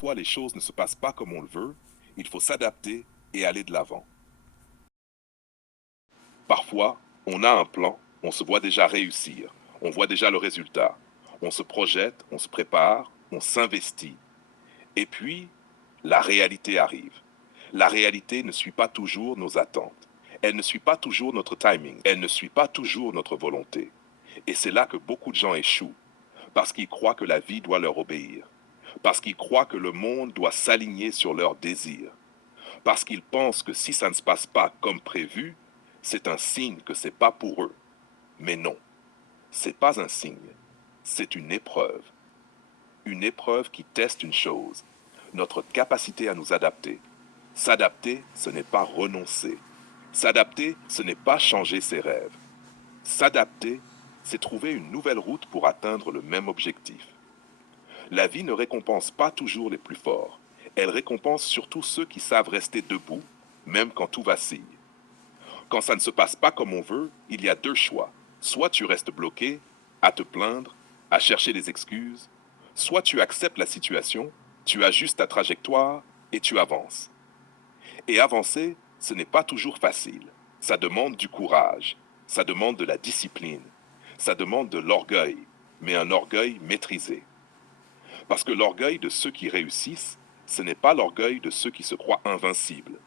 parfois les choses ne se passent pas comme on le veut, il faut s'adapter et aller de l'avant. Parfois, on a un plan, on se voit déjà réussir, on voit déjà le résultat. On se projette, on se prépare, on s'investit. Et puis, la réalité arrive. La réalité ne suit pas toujours nos attentes. Elle ne suit pas toujours notre timing. Elle ne suit pas toujours notre volonté. Et c'est là que beaucoup de gens échouent, parce qu'ils croient que la vie doit leur obéir, parce qu'ils croient que le monde doit s'aligner sur leurs désirs, parce qu'ils pensent que si ça ne se passe pas comme prévu, c'est un signe que c'est pas pour eux. Mais non, c'est pas un signe, c'est une épreuve. Une épreuve qui teste une chose, notre capacité à nous adapter. S'adapter, ce n'est pas renoncer. S'adapter, ce n'est pas changer ses rêves. S'adapter, c'est trouver une nouvelle route pour atteindre le même objectif. La vie ne récompense pas toujours les plus forts. Elle récompense surtout ceux qui savent rester debout, même quand tout vacille. Quand ça ne se passe pas comme on veut, il y a deux choix. Soit tu restes bloqué, à te plaindre, à chercher des excuses, soit tu acceptes la situation, tu ajustes ta trajectoire et tu avances. Et avancer, ce n'est pas toujours facile. Ça demande du courage, ça demande de la discipline, ça demande de l'orgueil, mais un orgueil maîtrisé. Parce que l'orgueil de ceux qui réussissent, ce n'est pas l'orgueil de ceux qui se croient invincibles.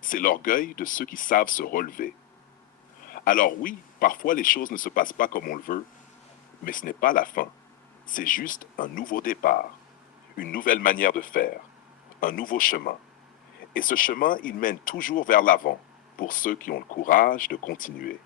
C'est l'orgueil de ceux qui savent se relever. Alors oui, parfois les choses ne se passent pas comme on le veut, mais ce n'est pas la fin. C'est juste un nouveau départ, une nouvelle manière de faire, un nouveau chemin. Et ce chemin, il mène toujours vers l'avant, pour ceux qui ont le courage de continuer.